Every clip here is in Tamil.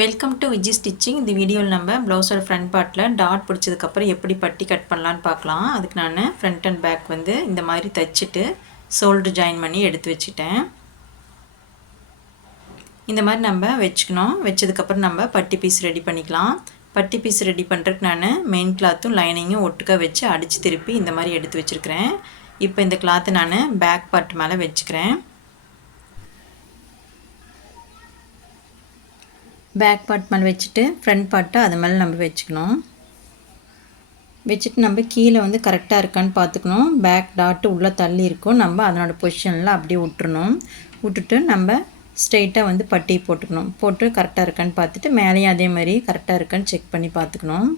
வெல்கம் டு விஜி ஸ்டிச்சிங் இந்த வீடியோவில் நம்ம ப்ளவுஸோட ஃப்ரண்ட் பார்ட்டில் டாட் பிடிச்சதுக்கப்புறம் எப்படி பட்டி கட் பண்ணலான்னு பார்க்கலாம். அதுக்கு நான் ஃப்ரண்ட் அண்ட் பேக் வந்து இந்த மாதிரி தைச்சிட்டு ஷோல்டர் ஜாயின் பண்ணி எடுத்து வச்சுட்டேன். இந்த மாதிரி நம்ம வச்சுக்கணும். வச்சதுக்கப்புறம் நம்ம பட்டி பீஸ் ரெடி பண்ணிக்கலாம். பட்டி பீஸ் ரெடி பண்ணுறதுக்கு நான் மெயின் கிளாத்தும் லைனிங்கும் ஒட்டுக்காக வச்சு அடித்து திருப்பி இந்த மாதிரி எடுத்து வச்சுருக்கிறேன். இப்போ இந்த கிளாத்தை நான் பேக் பார்ட் மேலே வச்சுக்கிறேன். பேக் பார்ட் மேலே வச்சுட்டு ஃப்ரண்ட் பார்ட்டை அது மேலே நம்ம வச்சுக்கணும். வச்சுட்டு நம்ம கீழே வந்து கரெக்டாக இருக்கான்னு பார்த்துக்கணும். பேக் டாட்டு உள்ளே தள்ளி இருக்கும். நம்ம அதனோட பொசிஷனில் அப்படியே விட்டுறணும். விட்டுட்டு நம்ம ஸ்ட்ரெயிட்டாக வந்து பட்டி போட்டுக்கணும். போட்டு கரெக்டாக இருக்கான்னு பார்த்துட்டு மேலேயும் அதே மாதிரி கரெக்டாக இருக்கான்னு செக் பண்ணி பார்த்துக்கணும்.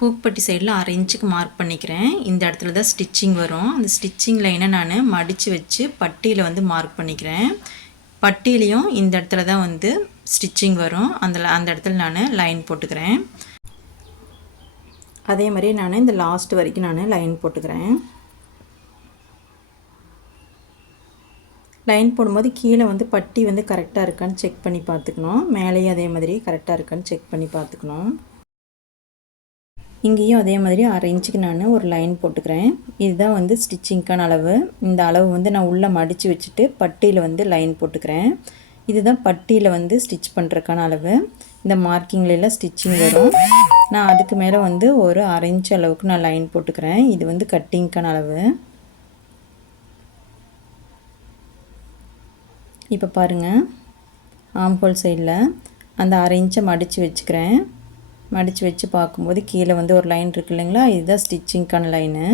ஹூக் பட்டி சைடில் அரை இன்ச்சுக்கு மார்க் பண்ணிக்கிறேன். இந்த இடத்துல தான் ஸ்டிச்சிங் வரும். அந்த ஸ்டிச்சிங் லைனை நான் மடித்து வச்சு பட்டியில் வந்து மார்க் பண்ணிக்கிறேன். பட்டியிலையும் இந்த இடத்துல தான் வந்து ஸ்டிச்சிங் வரும். அந்த அந்த இடத்துல நான் லைன் போட்டுக்கிறேன். அதே மாதிரி நான் இந்த லாஸ்ட் வரைக்கும் நான் லைன் போட்டுக்கிறேன். லைன் போடும்போது கீழே வந்து பட்டி வந்து கரெக்டாக இருக்கான்னு செக் பண்ணி பார்த்துக்கணும். மேலேயும் அதே மாதிரி கரெக்டாக இருக்கான்னு செக் பண்ணி பார்த்துக்கணும். இங்கேயும் அதே மாதிரி அரை இன்ச்சுக்கு நான் ஒரு லைன் போட்டுக்கிறேன். இதுதான் வந்து ஸ்டிச்சிங்க்கான அளவு. இந்த அளவு வந்து நான் உள்ளே மடித்து வச்சுட்டு பட்டியில் வந்து லைன் போட்டுக்கிறேன். இதுதான் பட்டியில் வந்து ஸ்டிச் பண்ணுறக்கான அளவு. இந்த மார்க்கிங்லாம் ஸ்டிச்சிங் வரும். நான் அதுக்கு மேலே வந்து ஒரு அரை இன்ச் அளவுக்கு நான் லைன் போட்டுக்கிறேன். இது வந்து கட்டிங்க்கான அளவு. இப்போ பாருங்கள் ஆம்போல் சைடில் அந்த அரை இன்ச்சை மடித்து வச்சுக்கிறேன். மடித்து வச்சு பார்க்கும்போது கீழே வந்து ஒரு லைன் இருக்குது இல்லைங்களா? இதுதான் ஸ்டிச்சிங்க்கான லைனு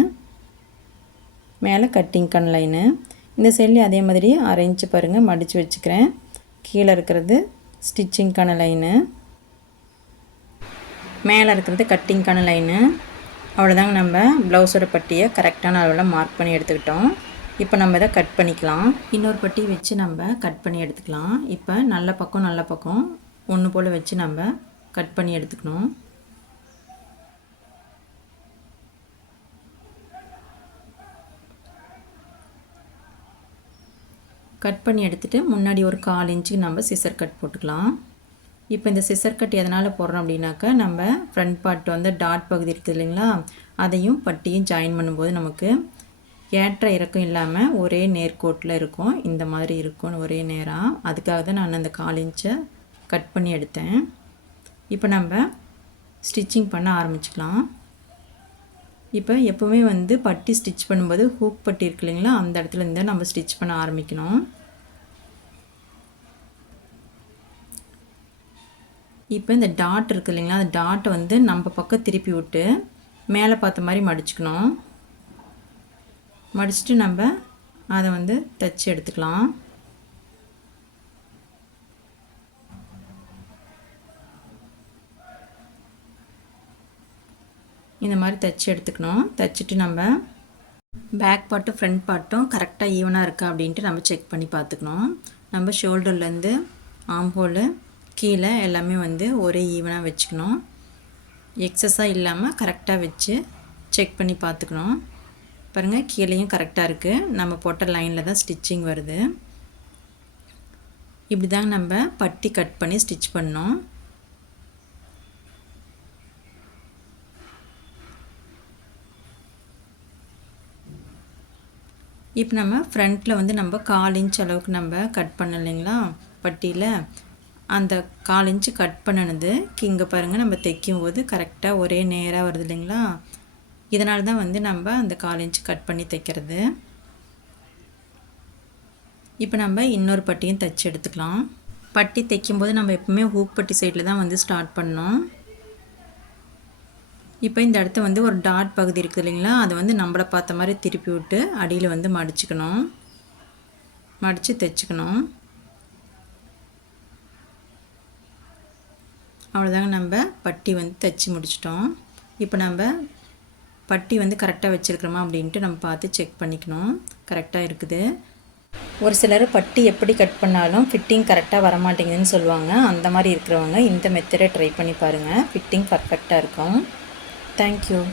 மேலே கட்டிங்க்கான லைனு இந்த சைட்லேயும் அதே மாதிரி அரைஞ்சு பாருங்கள் மடித்து வச்சுக்கிறேன். கீழே இருக்கிறது ஸ்டிச்சிங்க்கான லைனு மேலே இருக்கிறது கட்டிங்க்கான லைனு அவ்வளோதாங்க நம்ம ப்ளவுஸோட பட்டியை கரெக்டான அளவில் மார்க் பண்ணி எடுத்துக்கிட்டோம். இப்போ நம்ம இதை கட் பண்ணிக்கலாம். இன்னொரு பட்டி வச்சு நம்ம கட் பண்ணி எடுத்துக்கலாம். இப்போ நல்ல பக்கம் நல்ல பக்கம் ஒன்று போல் வச்சு நம்ம கட் பண்ணி எடுத்துக்கணும். கட் பண்ணி எடுத்துகிட்டு முன்னாடி ஒரு கால் இன்ச்சுக்கு நம்ம சிசர் கட் போட்டுக்கலாம். இப்போ இந்த சிசர் கட் எதனால் போடுறோம் அப்படின்னாக்கா நம்ம ஃப்ரண்ட் பார்ட் வந்து டாட் பகுதி இருக்குது இல்லைங்களா? அதையும் பட்டியும் ஜாயின் பண்ணும்போது நமக்கு ஏற்ற இறக்கம் இல்லாமல் ஒரே நேர்கோட்டில் இருக்கும். இந்த மாதிரி இருக்கும் ஒரே நேராக அதுக்காக தான் நான் அந்த கால் இன்ச்சை கட் பண்ணி எடுத்தேன். இப்போ நம்ம ஸ்டிச்சிங் பண்ண ஆரம்பிச்சுக்கலாம். இப்போ எப்போவுமே வந்து பட்டி ஸ்டிச் பண்ணும்போது ஹூக் பட்டி இருக்கு இல்லைங்களா அந்த இடத்துல இருந்து நம்ம ஸ்டிச் பண்ண ஆரம்பிக்கணும். இப்போ இந்த டாட் இருக்குது இல்லைங்களா அந்த டாட்டை வந்து நம்ம பக்கம் திருப்பி விட்டு மேலே பார்த்த மாதிரி மடிச்சுக்கணும். மடிச்சுட்டு நம்ம அதை வந்து தைச்சி எடுத்துக்கலாம். இந்த மாதிரி தைச்சி எடுத்துக்கணும். தைச்சிட்டு நம்ம பேக் பார்ட்டும் ஃப்ரண்ட் பார்ட்டும் கரெக்டாக ஈவனாக இருக்கா அப்படின்ட்டு நம்ம செக் பண்ணி பார்த்துக்கணும். நம்ம ஷோல்டர்லேருந்து ஆம்போல் கீழே எல்லாமே வந்து ஒரே ஈவனாக வச்சுக்கணும். எக்ஸஸாக இல்லாமல் கரெக்டாக வச்சு செக் பண்ணி பார்த்துக்கணும். பாருங்கள் கீழேயும் கரெக்டாக இருக்குது நம்ம போட்ட லைனில் தான் ஸ்டிச்சிங் வருது. இப்படி தாங்க நம்ம பட்டி கட் பண்ணி ஸ்டிச் பண்ணோம். இப்போ நம்ம ஃப்ரண்ட்டில் வந்து நம்ம கால் இன்ச் அளவுக்கு நம்ம கட் பண்ண இல்லைங்களா? பட்டியில். அந்த கால் இன்ச்சு கட் பண்ணினது இங்கே பாருங்கள் நம்ம தைக்கும் போது கரெக்டாக ஒரே நேராக வருது இல்லைங்களா? இதனால தான் வந்து நம்ம அந்த கால் இன்ச்சு கட் பண்ணி தைக்கிறது. இப்போ நம்ம இன்னொரு பட்டியும் தைச்சி எடுத்துக்கலாம். பட்டி தைக்கும்போது நம்ம எப்பவுமே ஹூக் பட்டி சைடில் தான் வந்து ஸ்டார்ட் பண்ணோம் இப்போ இந்த இடத்த வந்து ஒரு டாட் பகுதி இருக்குது இல்லைங்களா? அதை வந்து நம்மளை பார்த்த மாதிரி திருப்பி விட்டு அடியில் வந்து மடிச்சுக்கணும். மடித்து தைச்சிக்கணும். அவ்வளோதாங்க நம்ம பட்டி வந்து தைச்சி முடிச்சிட்டோம். இப்போ நம்ம பட்டி வந்து கரெக்டாக வச்சுருக்கிறோமா அப்படின்ட்டு நம்ம பார்த்து செக் பண்ணிக்கணும். கரெக்டாக இருக்குது. ஒரு சிலர் பட்டி எப்படி கட் பண்ணாலும் ஃபிட்டிங் கரெக்டாக வரமாட்டேங்குதுன்னு சொல்லுவாங்க. அந்த மாதிரி இருக்கிறவங்க இந்த மெத்தடை ட்ரை பண்ணி பாருங்கள் ஃபிட்டிங் பர்ஃபெக்டாக இருக்கும். Thank you.